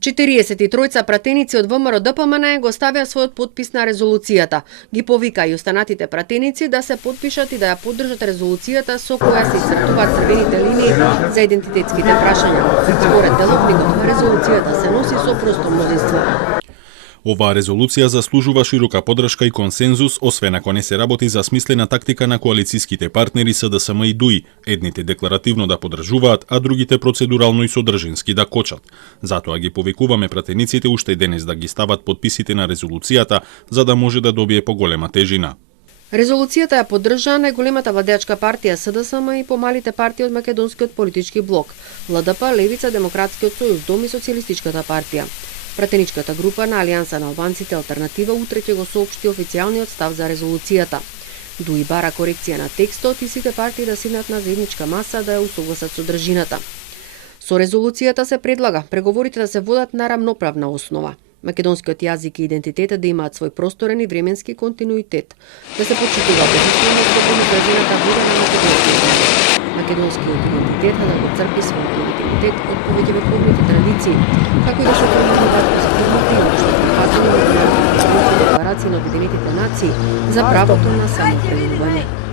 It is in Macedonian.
43 пратеници од ВМРО ДПМН го ставија својот подпис на резолуцијата. Ги повика и останатите пратеници да се подпишат и да ја поддржат резолуцијата со која се исцртуваат црвените линии за идентитетските прашања. Според деловникот, резолуцијата се носи со просто мнозинство. Оваа резолуција заслужува широка поддршка и консензус, освен ако не се работи за смислена тактика на коалициските партнери СДСМ и ДУИ, едните декларативно да поддржуваат, а другите процедурално и содржински да кочат. Затоа ги повикуваме пратениците уште денес да ги стават подписите на резолуцијата, за да може да добие поголема тежина. Резолуцијата ја поддржаа најголемата владеачка партија СДСМ и помалите партии од македонскиот политички блок, ЛДП, Левица, Демократскиот сојуз, Дом и Социјалистичката партија. Пратеничката група на Алијанса на албанците Алтернатива утре ќе го соопшти официјалниот став за резолуцијата. ДУИ бара корекција на текстот и сите партии да седнат на заедничка маса да ја усогласат содржината. Со резолуцијата се предлага преговорите да се водат на рамноправна основа. Македонскиот јазик и идентитет да имаат свој просторен и временски континуитет, да се почитува позитивното кон изразената воля на македонскиот народ. Македонскиот идентитет да го црпи својот легитимитет од повеќе вековните традиции, како и да се примениат позитивните и општо прифатливи декларации на Обединетите нации за правото на самоопределување.